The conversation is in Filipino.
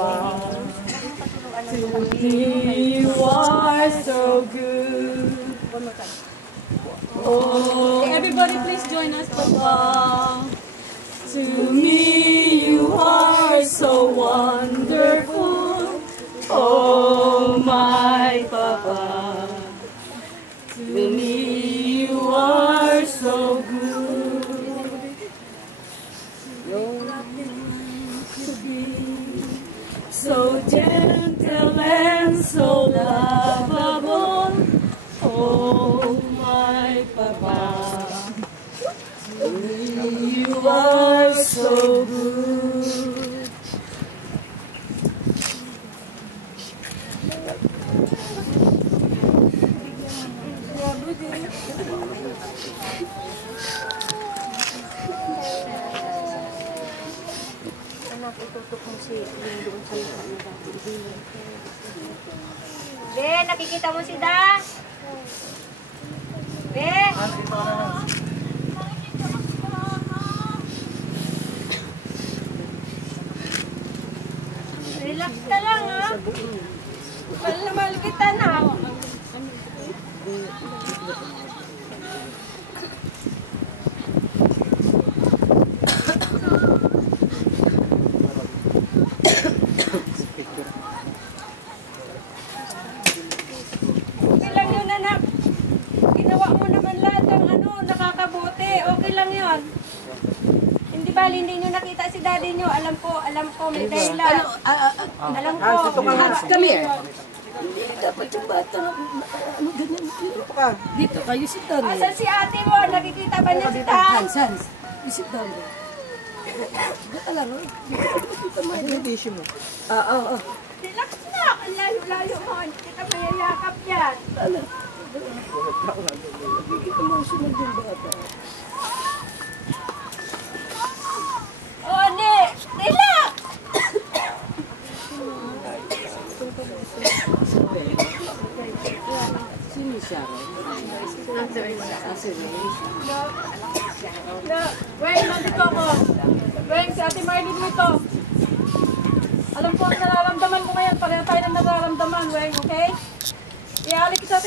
Papa. To me you are so good. Oh, everybody please join us, Papa. To me you are so wonderful. Oh, my Papa. To me you are so good. To be so gentle and so lovable. Oh, my Papa. To me you are so good. Anak, itutok mo si yung doon sa mukha niya dati. Be, nakikita mo si Da? Be? Relax ka lang, ha? Mahal na mahal kita na. Okay lang yun, anak. Ginawa mo naman lahat ng nakakabuti. Okay lang yun. Hindi ba, hindi nyo nakita si daddy nyo. Alam ko, may dahilan. Alam ko. Come here. Hindi dapat yung bata. Ganyan. Dito ka. Dito ka. You sit down. Asan si ate mo? Nakikita ba niya si Tan? Hans. You sit down. Dito lang. Dito mo. Yung bisyo mo. Relax na. Ang layo-layo mo. Hindi kita mayayakap yan. Bigit emotional din bata. Oh, ne. Relax. Sino siya? Weng, nandito ako. Weng, si Ate Marlene mo ito. Alam ko ang nararamdaman ko ngayon. Pareho tayo na nararamdaman, Weng, okay? Ihalik kita sa